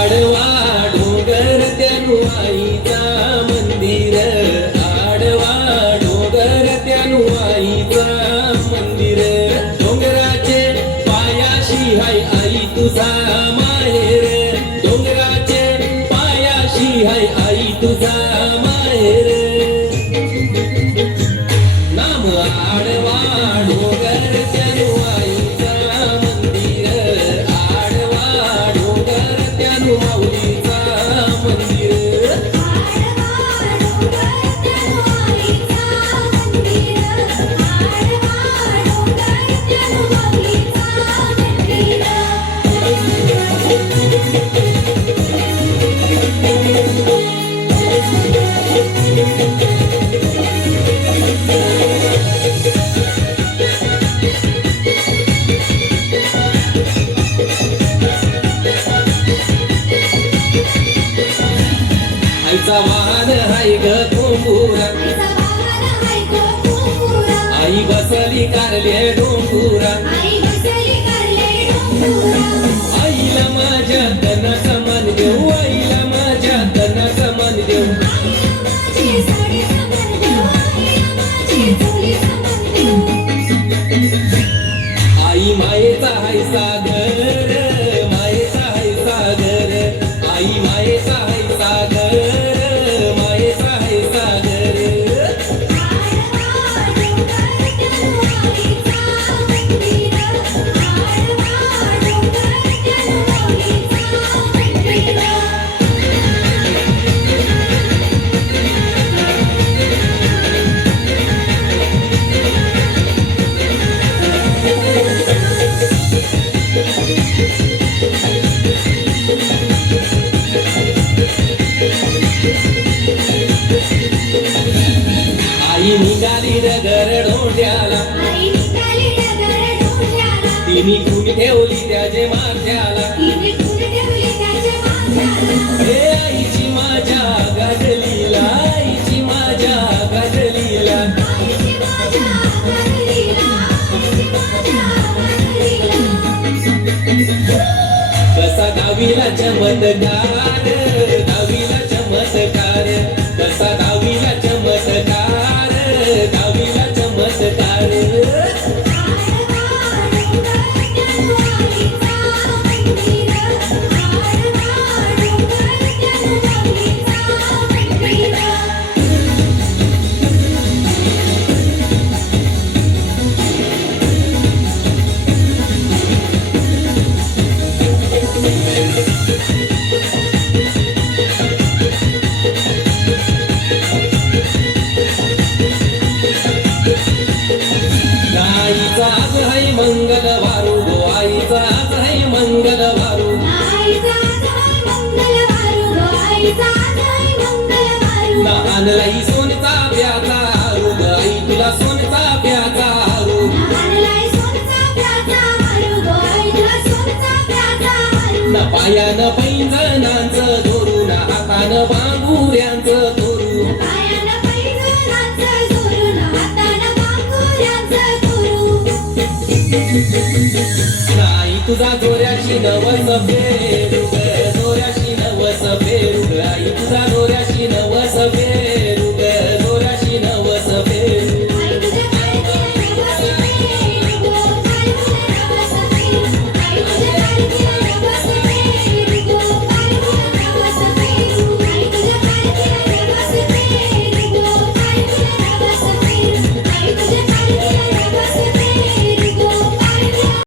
आडवा डोंगर त्यानु आईचा मंदिर, आडवा डोंगर त्यानु आईचा मंदिर, डोंगराचे पायाशी हाय आई तुझा माहेर, डोंगराचे पायाशी हाय आई तुझा माहेर, नाम आडवा डोंगर त्यानु आईचा मंदिर, आडवा डोंगर त्यानु माऊलीचा मंदिर. आईचा वाहन हाय ग डोंगुरा, आई बसली कारले डोंगुरा, आईला माझ्या तनाचा मान देऊ, आईला माझ्या तनाचा मान देऊ, आई मायेचा हाय सागर, मायेचा हाय सागर, आई मायेचा हाय सागर, मायेचा हाय सागर. आई निघाली डगर डोंड्याला, तिने खून ठेवली त्याचे माथ्याला, हे आईची माझ्या गाजलीला, आईची माझ्या गाजलीला, कसा दहावीला चमत्कार, दहावीला चमत्कार, कसा दहावीला चमत्कार, दहावीला चमत्कार. आईचा आज है मंगलवारू गो, आईचा आज है मंगलवारू, ना आणलाई सोनचा प्याचा हारू ग, आई तुला सोनचा प्याचा हारू, ना पायानं पैंजणांचं धोरू, ना हातानं बांगुऱ्यांचं धोरू, आई तुझा दोऱ्याशी नवस फेरू ग, दोऱ्याशी नवस फेरू ग, आई तुझा दोऱ्याशी